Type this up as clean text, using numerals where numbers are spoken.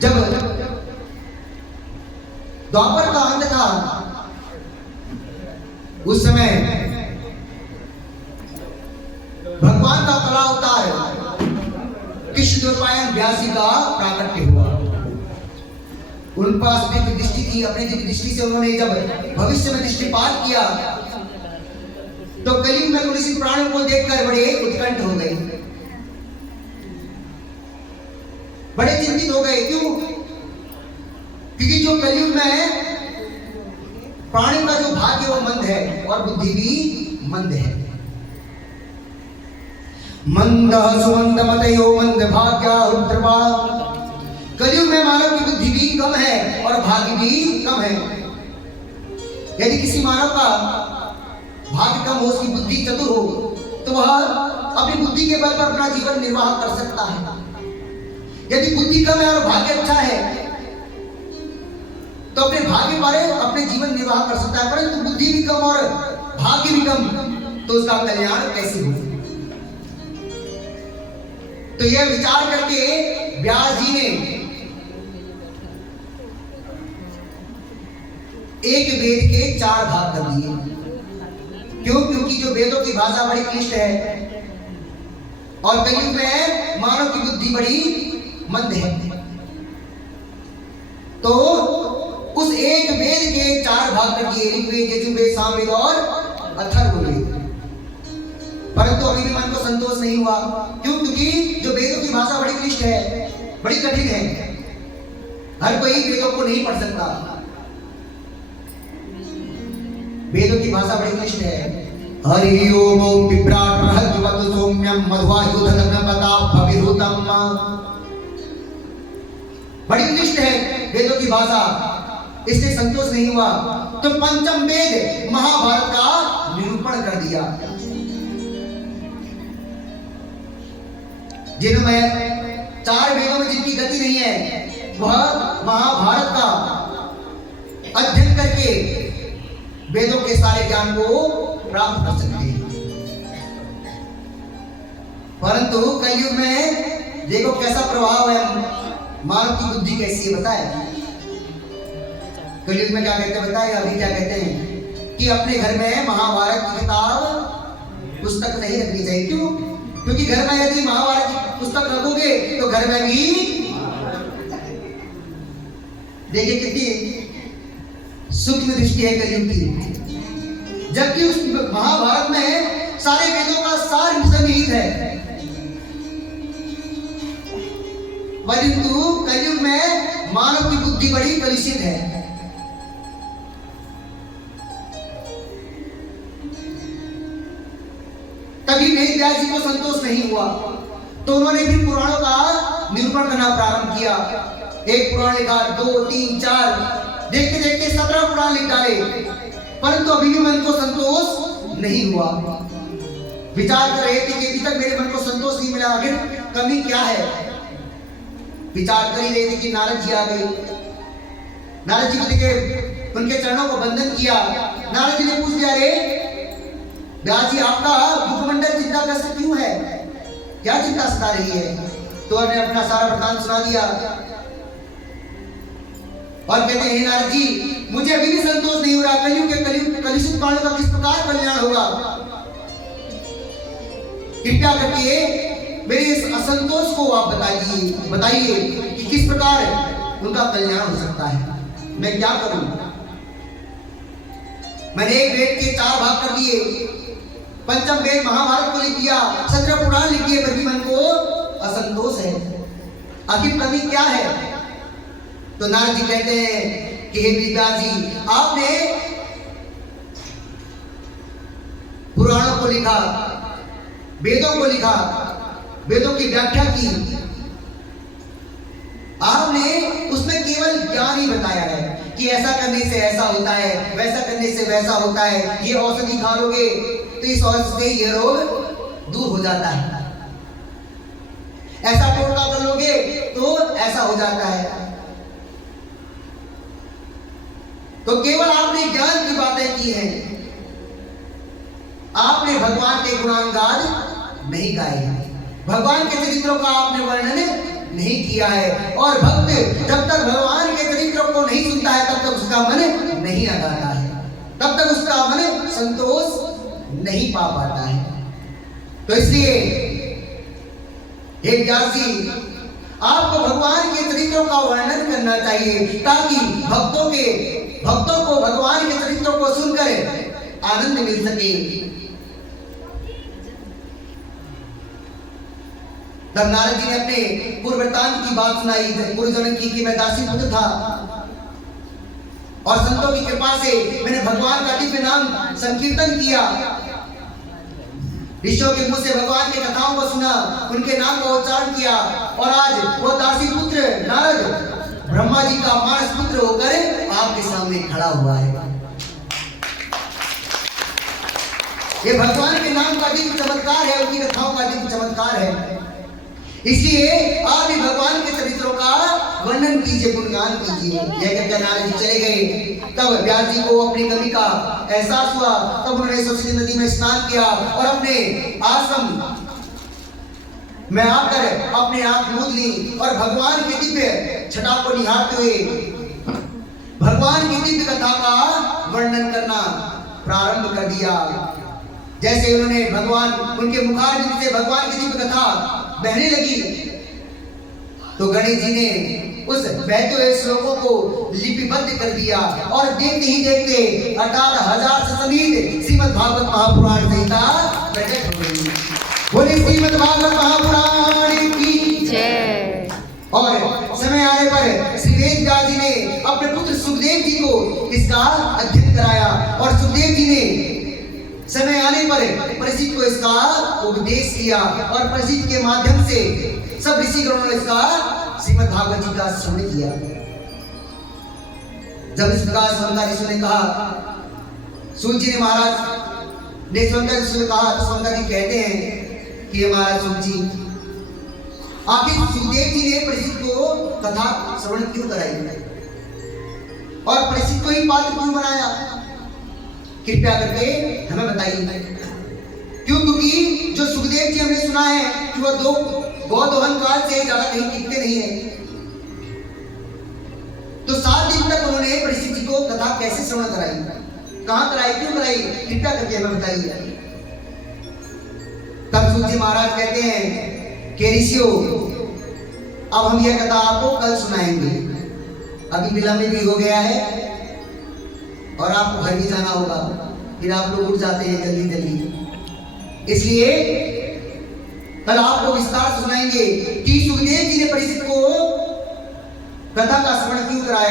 जब द्वापर का अंत था उस समय भगवान का कला अवतार कृष्णद्वैपायन व्यास जी का प्राकट्य हुआ। उन पास दिव्य दृष्टि थी, अपनी दिव्य दृष्टि से उन्होंने जब भविष्य में दृष्टिपात किया तो कलयुग में कुलसित प्राणों को देखकर बड़े उत्कंठ हो गए, बड़े चिंतित हो गए। क्यों? क्योंकि जो कलयुग में प्राणी का जो भाग्य वो मंद है और बुद्धि भी मंद है। मंद सुमंद मतयो मंद भाग्या रुद्रपा। कलयुग में मानव की बुद्धि भी कम है और भाग्य भी कम है। यदि किसी मानव का भाग्य कम हो, उसकी बुद्धि चतुर हो, तो वह अपनी बुद्धि के बल पर अपना जीवन निर्वाह कर सकता है। यदि बुद्धि कम है और भाग्य अच्छा है तो अपने भाग्य पर अपने जीवन निर्वाह कर सकता है, परंतु बुद्धि भी कम और भाग्य भी कम, तो उसका कल्याण कैसे हो? तो यह विचार करके व्यास जी ने एक वेद के 4 भाग कर दिए। क्यों? क्योंकि जो वेदों की भाषा बड़ी क्लिष्ट है और कलयुग में मानव की बुद्धि बड़ी मंद है, तो उस एक वेद के 4 भाग कर दिए, ऋग्वेद, यजुर्वेद, सामवेद और अथर्ववेद। परंतु अभी भी मन को संतोष नहीं हुआ। क्यों? क्योंकि जो वेदों की भाषा बड़ी क्लिष्ट है, बड़ी कठिन है, हर कोई वेदों को नहीं पढ़ सकता। वेदों की भाषा बड़ी क्लिष्ट है। हरि ओम विभ्राट रहद्वत सौम्यम मध्वायुधनपता भविरुतम। बड़ी क्लिष्ट है वेदों की भाषा, इससे संतोष नहीं हुआ तो पंचम वेद महाभारत का निरूपण कर दिया, जिनमें 4 वेदों में जिनकी गति नहीं है वह महाभारत का अध्ययन करके वेदों के सारे ज्ञान को प्राप्त कर सकते हैं। परंतु कलयुग में देखो कैसा प्रभाव है, मानव की बुद्धि कैसी है बताए। कलयुग में क्या कहते हैं बताए? अभी क्या कहते हैं कि अपने घर में महाभारत की किताब पुस्तक नहीं रखनी चाहिए। क्यों? क्योंकि घर में यदि महाभारत की पुस्तक रखोगे तो घर में भी देखिए कितनी सूक्ष्म दृष्टि है कलयुग की, जबकि उस महाभारत में सारे वेदों का सार सन्निहित है। परंतु कलयुग में मानव की बुद्धि बड़ी कलुषित है। तभी वेद व्यास जी को संतोष नहीं हुआ तो उन्होंने भी पुराणों का निरूपण करना प्रारंभ किया। एक पुराण लिखा, 2, 3, 4, देखते देखते 17 पुराण लिख डाले, परंतु अभी भी मन को संतोष नहीं हुआ। विचार कर रहे थे कि अभी तक मेरे मन को संतोष नहीं मिला, आखिर कमी क्या है? विचार कर ही रहे थे कि नारद जी आ गए। नारद जी को देखे, उनके चरणों को वंदन किया। नारद जी ने पूछ लिया, रे व्यास जी आपका मुखमंडल चिंताग्रस्त क्यों है? क्या चिंता सता रही है? तो उन्होंने अपना सारा वृतांत सुना दिया और कहते हैं, नारद जी मुझे अभी भी संतोष नहीं हो रहा, कलयुषित प्राणों का किस प्रकार कल्याण होगा? कृपया करके मेरे इस असंतोष को आप बताइए कि किस प्रकार उनका कल्याण हो सकता है, मैं क्या करूं? मैंने एक वेद के 4 भाग कर दिए, पंचम वेद महाभारत को लिख दिया, 17 पुराण लिख दिए, फिर भी मन को असंतोष है, आखिर कमी क्या है? तो नारद जी कहते हैं कि हे व्यास जी, आपने पुराणों को लिखा, वेदों को लिखा, वेदों की व्याख्या की, आपने उसमें केवल ज्ञान ही बताया है कि ऐसा करने से ऐसा होता है, वैसा करने से वैसा होता है, ये औषधि खा लोगे तो इस औषधि से ये रोग दूर हो जाता है, ऐसा टोटका कर लोगे तो ऐसा हो जाता है। तो केवल आपने ज्ञान की बातें की हैं, आपने भगवान के गुणान गान नहीं गाए, भगवान के चरित्रों का आपने वर्णन नहीं किया है। और भक्त जब तक भगवान के चरित्र को नहीं सुनता है तब तक उसका मन नहीं लगाता है, तब तक उसका मन संतोष नहीं पा पाता है। तो इसलिए हे व्यास जी, आपको भगवान के चरित्रों का वर्णन करना चाहिए ताकि भक्तों को भगवान के चरित्रों को सुनकर आनंद मिल सके। तब नारद जी ने अपने पूर्व वृत्तांत की बात सुनाई, गुरुजन की कि मैं दासी पुत्र था और संतों की कृपा से मैंने भगवान का दिव्य नाम संकीर्तन किया, ऋषियों के मुंह से भगवान की कथाओं को सुना, उनके नाम का उच्चारण किया और आज वो दासी पुत्र नारद ब्रह्मा जी का मानस पुत्र होकर आपके सामने खड़ा हुआ है। ये भगवान के नाम का दिव्य चमत्कार है, उनकी कथाओं का दिव्य चमत्कार है। इसलिए आप भी भगवान के चरित्रों का वर्णन कीजिए, गुणगान कीजिए। यह कहकर नारद जी चले गए। तब व्यास जी को अपनी कमी का एहसास हुआ। तब उन्होंने सरस्वती नदी में स्नान किया और अपने आश्रम में आकर अपने आंख मूंद ली और भगवान की दिव्य छटा को निहारते हुए भगवान की दिव्य कथा का वर्णन करना प्रारंभ कर दिया। जैसे उन्होंने भगवान उनके मुखारविंद से भगवान की दिव्य कथा बहने लगी तो गणेश जी ने उस बहते हुए श्लोकों को लिपिबद्ध कर दिया और देखते ही देखते 18,000 से समेत श्रीमद् भागवत महापुराण संहिता प्रकट हो गई। बोले श्रीमद् भागवत महापुराण की जय। और समय आने पर श्री वेद व्यास जी ने अपने पुत्र सुखदेव जी को इसका अध्ययन कराया और सुखदेव जी ने समय आने पर परिचित को इसका उपदेश किया और परिचित के माध्यम से सब ऋषिगणों ने इसका श्रीमद् भागवत जी का श्रवण किया। जब इस प्रकार स्वंगा ऋषि ने कहा, सूत जी ने महाराज ने स्वंगा ऋषि ने कहा तो स्वंगा जी कहते हैं कि महाराज सूत जी, आखिर सुखदेव जी ने परिचित को कथा श्रवण क्यों कराई और परिचित को ही पात्र क्यों बनाया, कृपया करके हमें बताइए। क्यों? क्योंकि जो सुखदेव जी हमने सुना है कि वह दो गौदोहन काल से ज्यादा कहीं टिकते नहीं है, तो 7 दिन तक उन्होंने परिचित जी को कथा कैसे श्रवण कराई, कहां कराई, क्यों कराई, कृपया करके हमें बताइए। तब सूत जी महाराज कहते हैं कि ऋषियों, अब हम यह कथा आपको कल सुनाएंगे, अभी विलंब भी हो गया है और आपको घर भी जाना होगा, फिर आप लोग उठ जाते हैं जल्दी जल्दी, इसलिए कल आपको विस्तार सुनाएंगे कि सुखदेव जी ने परिचित को कथा का श्रवण क्यों कराया।